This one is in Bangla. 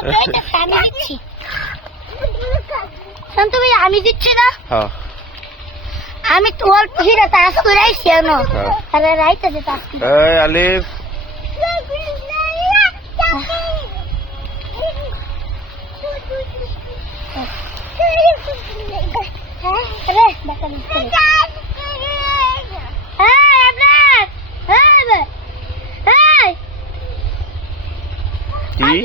আমি দিচ্ছি শান্ত ভাই, আমি দিচ্ছি না। আমি তো অল্প হিরা তাস করে আইছি না। আরে রাইতেছে তাস। এই আলিফ রে দেখা দিচ্ছি। কি